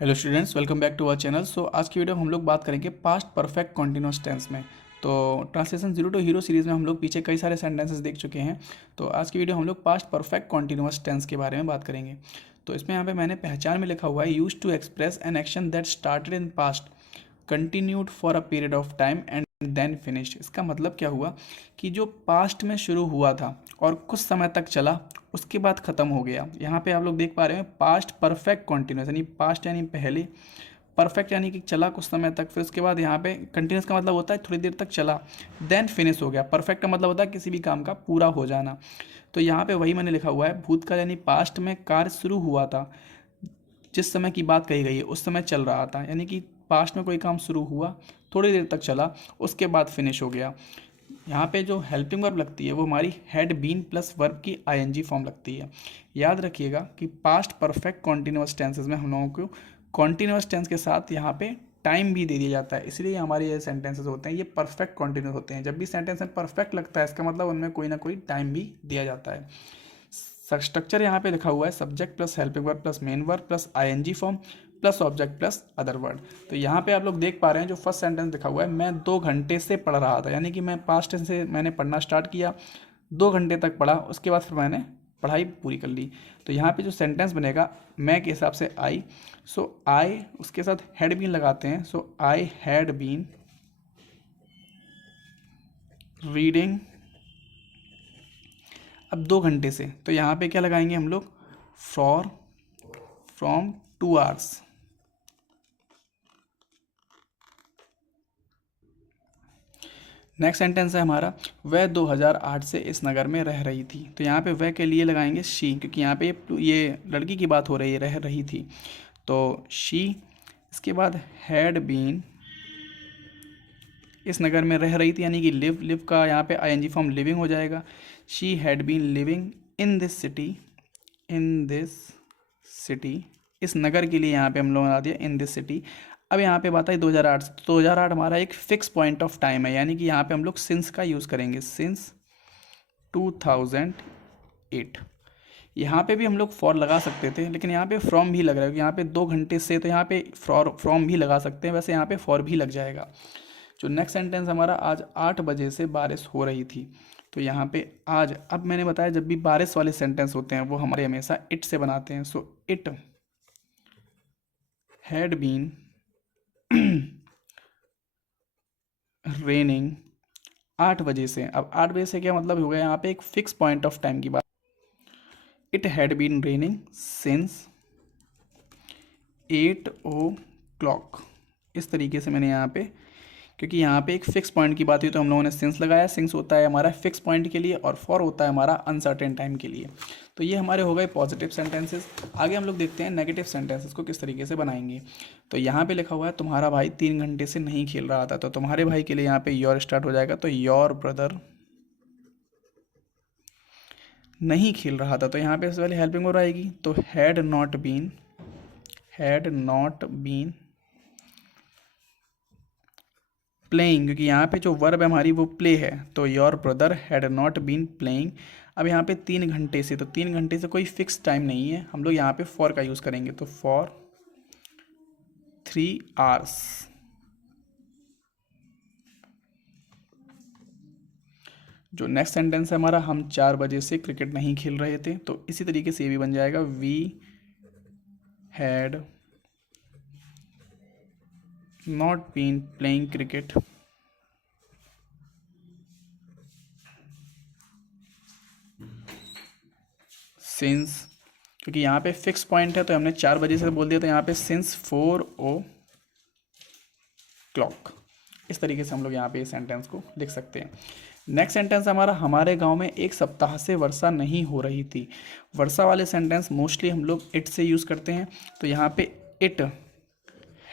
Hello students, welcome back to our channel. So आज की video में हम लोग बात करेंगे पास्ट परफेक्ट कॉन्टिन्यूस टेंस में। तो translation zero to hero series में हम लोग पीछे कई सारे सेंटेंसेस देख चुके हैं। तो आज की वीडियो हम लोग पास्ट परफेक्ट कॉन्टिन्यूस टेंस के बारे में बात करेंगे। तो इसमें यहाँ पे मैंने पहचान में लिखा हुआ है, use to express an action that started in past continued for a period of time and then finished. इसका मतलब क्या हुआ कि जो पास्ट में शुरू हुआ था और कुछ समय तक चला, उसके बाद ख़त्म हो गया। यहाँ पे आप लोग देख पा रहे हैं पास्ट परफेक्ट कॉन्टिन्यूस, यानी पास्ट यानी पहले, परफेक्ट यानी कि चला कुछ समय तक, फिर उसके बाद यहाँ पे कंटिन्यूस का मतलब होता है थोड़ी देर तक चला, देन फिनिश हो गया। परफेक्ट का मतलब होता है किसी भी काम का पूरा हो जाना। तो यहाँ पे वही मैंने लिखा हुआ है, भूतकाल यानी पास्ट में कार्य शुरू हुआ था, जिस समय की बात कही गई है उस समय चल रहा था, यानी कि पास्ट में कोई काम शुरू हुआ, थोड़ी देर तक चला, उसके बाद फिनिश हो गया। यहाँ पे जो हेल्पिंग वर्ब लगती है वो हमारी हैड बीन प्लस वर्ब की आईएनजी फॉर्म लगती है। याद रखिएगा कि पास्ट परफेक्ट कॉन्टिन्यूस टेंसेस में हम लोगों को कॉन्टिन्यूस टेंस के साथ यहाँ पे टाइम भी दे दिया जाता है, इसलिए हमारे ये सेंटेंसेस होते हैं ये परफेक्ट कॉन्टिन्यूस होते हैं। जब भी सेंटेंस में परफेक्ट लगता है इसका मतलब उनमें कोई ना कोई टाइम भी दिया जाता है। स्ट्रक्चर यहाँ पे लिखा हुआ है, subject plus helping verb plus main verb plus ING form plus object plus other word. तो यहाँ पे आप लोग देख पा रहे हैं जो फर्स्ट सेंटेंस लिखा हुआ है, मैं 2 घंटे से पढ़ रहा था, यानी कि मैं पास्ट टेंस से मैंने पढ़ना स्टार्ट किया, 2 घंटे तक पढ़ा, उसके बाद फिर मैंने पढ़ाई पूरी कर ली। तो यहाँ पे जो सेंटेंस बनेगा मैं के हिसाब से आई, सो आई उसके साथ हैड बीन लगाते हैं, सो आई हैड बीन रीडिंग। अब 2 घंटे से, तो यहाँ पे क्या लगाएंगे हम लोग, for from 2 hours. Next sentence है हमारा, वह 2008 से इस नगर में रह रही थी। तो यहाँ पे वह के लिए लगाएंगे शी, क्योंकि यहाँ पे ये लड़की की बात हो रही है, रह रही थी, तो शी। इसके बाद हैड बीन, इस नगर में रह रही थी यानी कि लिव, लिव का यहाँ पे आईएनजी फॉर्म लिविंग हो जाएगा। She had been living in this city, in this city, इस नगर के लिए यहाँ पे हम लोगों ने बना दिया इन दिस सिटी। अब यहाँ पे बात आई 2008 से, तो 2008 हमारा एक फिक्स पॉइंट ऑफ टाइम है, यानी कि यहाँ पे हम लोग सिंस का यूज़ करेंगे, सिंस 2008। यहाँ पे भी हम लोग फॉर लगा सकते थे, लेकिन यहाँ पे फ्रॉम भी लग रहा है, क्योंकि यहाँ पे 2 घंटे से, तो यहाँ पे फ्रॉम भी लगा सकते हैं, वैसे यहाँ पे फॉर भी लग जाएगा। जो नेक्स्ट सेंटेंस हमारा, आज 8 बजे से बारिश हो रही थी। तो यहाँ पे आज, अब मैंने बताया जब भी बारिश वाले सेंटेंस होते हैं वो हमारे हमेशा इट से बनाते हैं, so it had been raining 8 बजे से। अब 8 बजे से क्या मतलब हो गया, यहाँ पे एक फिक्स पॉइंट ऑफ टाइम की बात। It had been raining since 8 o'clock। इस तरीके से मैंने यहाँ पे, क्योंकि यहाँ पे एक फिक्स पॉइंट की बात हुई तो हम लोगों ने सिंस लगाया। सिंस होता है हमारा फिक्स पॉइंट के लिए और फॉर होता है हमारा अनसर्टेन टाइम के लिए। तो ये हमारे हो गए पॉजिटिव सेंटेंसेस। आगे हम लोग देखते हैं नेगेटिव सेंटेंसेस को किस तरीके से बनाएंगे। तो यहाँ पे लिखा हुआ है, तुम्हारा भाई 3 घंटे से नहीं खेल रहा था। तो तुम्हारे भाई के लिए यहाँ पे योर स्टार्ट हो जाएगा, तो योर ब्रदर नहीं खेल रहा था, तो यहाँ पे सबसे पहले हेल्पिंग वर्ब आएगी, तो had not been, had not been playing, क्योंकि यहाँ पे जो वर्ब है हमारी वो प्ले है, तो your brother had not been playing. अब यहाँ पे 3 घंटे से, तो 3 घंटे से कोई फिक्स टाइम नहीं है, हम लोग यहाँ पे फॉर का यूज़ करेंगे, तो फॉर 3 hours। जो नेक्स्ट सेंटेंस है हमारा, हम 4 बजे से क्रिकेट नहीं खेल रहे थे। तो इसी तरीके से ये भी बन जाएगा, we had not been playing cricket since, क्योंकि यहाँ पे फिक्स पॉइंट है तो हमने 4 बजे से बोल दिया, तो यहाँ पे सिंस 4 o'clock। इस तरीके से हम लोग यहाँ पे इस सेंटेंस को लिख सकते हैं। नेक्स्ट सेंटेंस हमारा, हमारे गांव में 1 सप्ताह से वर्षा नहीं हो रही थी। वर्षा वाले सेंटेंस मोस्टली हम लोग इट से यूज़ करते हैं। तो यहाँ पे it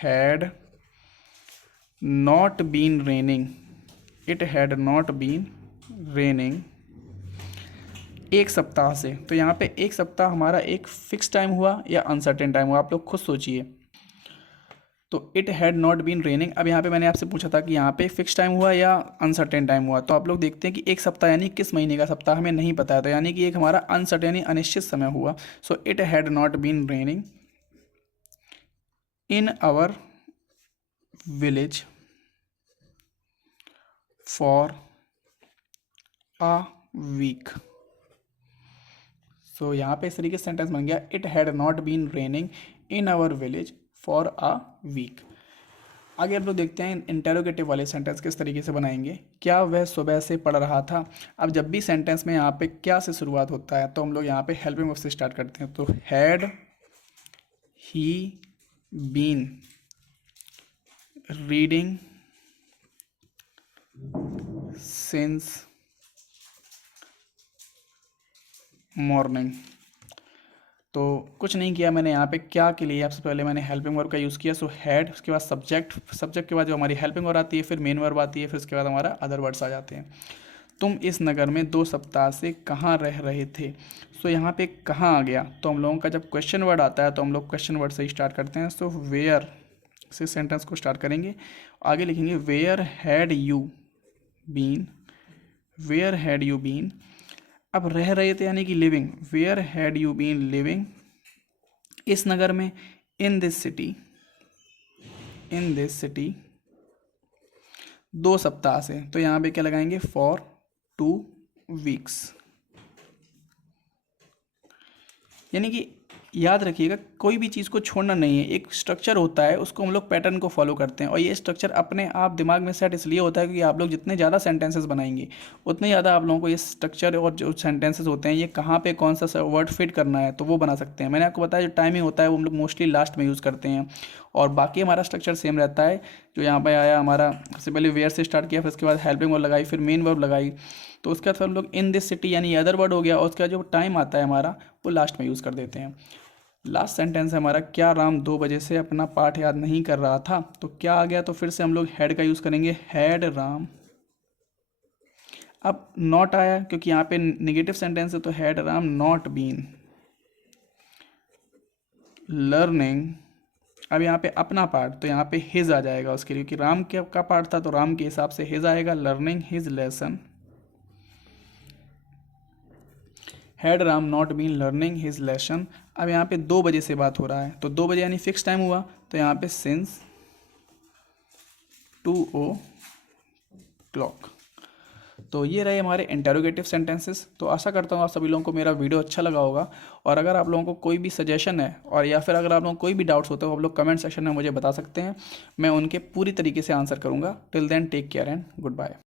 had not been raining, it had not been raining 1 सप्ताह से। तो यहाँ पे 1 सप्ताह हमारा एक फिक्स टाइम हुआ या अनसर्टेन टाइम हुआ, आप लोग खुद सोचिए। तो it had not been raining, अब यहाँ पे मैंने आपसे पूछा था कि यहाँ पे फिक्स टाइम हुआ या अनसर्टेन टाइम हुआ, तो आप लोग देखते हैं कि 1 सप्ताह यानी किस महीने का सप्ताह हमें नहीं पता है, तो यानी कि एक हमारा अनसर्टेन अनिश्चित समय हुआ। So it had not been raining in our village for a week. So यहाँ पे इस तरीके से सेंटेंस बन गया, it had not been raining in our village for a week. आगे हम लोग देखते हैं इंटेरोगेटिव वाले सेंटेंस किस तरीके से बनाएंगे। क्या वह सुबह से पढ़ रहा था। अब जब भी सेंटेंस में यहाँ पे क्या से शुरुआत होता है तो हम लोग यहाँ पे हेल्पिंग वर्ब से स्टार्ट करते हैं। तो had he been reading since morning. तो कुछ नहीं किया मैंने यहाँ पे क्या के लिए, सबसे पहले मैंने हेल्पिंग वर्ब का यूज़ किया। सो हैड, उसके बाद सब्जेक्ट के बाद जो हमारी हेल्पिंग वर्ब आती है, फिर मेन वर्ब आती है, फिर उसके बाद हमारा अदर वर्ड्स आ जाते हैं। तुम इस नगर में 2 सप्ताह से कहाँ रह रहे थे। सो यहाँ पे कहाँ आ गया, तो हम लोगों का जब क्वेश्चन वर्ड आता है तो हम लोग क्वेश्चन वर्ड से ही स्टार्ट करते हैं। सो वेयर से सेंटेंस को स्टार्ट करेंगे, आगे लिखेंगे where had you been, where had you been. अब रह रहे थे यानी कि living, where had you been living इस नगर में, in this city, in this city 2 सप्ताह से। तो यहाँ पे क्या लगाएंगे, फॉर 2 वीक्स। यानी कि याद रखिएगा कोई भी चीज़ को छोड़ना नहीं है, एक स्ट्रक्चर होता है उसको हम लोग पैटर्न को फॉलो करते हैं, और ये स्ट्रक्चर अपने आप दिमाग में सेट इसलिए होता है क्योंकि आप लोग जितने ज़्यादा सेंटेंसेस बनाएंगे उतने ज़्यादा आप लोगों को ये स्ट्रक्चर और जो सेंटेंसेस होते हैं ये कहाँ पे कौन सा वर्ड फिट करना है तो वो बना सकते हैं। मैंने आपको बताया जो टाइमिंग होता है वो हम लोग मोस्टली लास्ट में यूज़ करते हैं, और बाकी हमारा स्ट्रक्चर सेम रहता है। जो यहाँ पर आया हमारा, सबसे पहले वेयर से स्टार्ट किया, फिर उसके बाद हेल्पिंग वर्ब लगाई, फिर मेन वर्ब लगाई, तो उसके बाद फिर हम लोग इन दिस सिटी यानी अदर वर्ड हो गया, और उसका जो टाइम आता है हमारा वो लास्ट में यूज़ कर देते हैं। लास्ट सेंटेंस है हमारा, क्या राम 2 बजे से अपना पाठ याद नहीं कर रहा था। तो क्या आ गया, तो फिर से हम लोग हैड का यूज़ करेंगे, हैड राम। अब नॉट आया क्योंकि यहाँ पे निगेटिव सेंटेंस है, तो had Ram not been learning. अब यहाँ पे अपना पार्ट, तो यहाँ पे हिज आ जाएगा उसके लिए, क्योंकि राम का पार्ट था तो राम के हिसाब से हिज आएगा, learning his lesson. Had Ram not been learning his lesson. अब यहाँ पे 2 बजे से बात हो रहा है, तो 2 बजे यानी फिक्स टाइम हुआ, तो यहाँ पे सिंस 2 o'clock। तो ये रहे हमारे इंटेरोगेटिव सेंटेंसेस। तो आशा करता हूँ आप सभी लोगों को मेरा वीडियो अच्छा लगा होगा, और अगर आप लोगों को कोई भी सजेशन है और या फिर अगर आप लोगों को कोई भी डाउट्स होते हो आप लोग कमेंट सेक्शन में मुझे बता सकते हैं, मैं उनके पूरी तरीके से आंसर करूँगा। Till then take care and good bye.